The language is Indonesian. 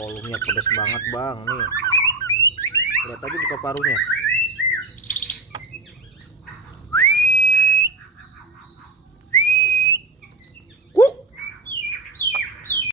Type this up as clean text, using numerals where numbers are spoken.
Volume-nya pedas banget bang nih. Lihat aja buka paruhnya.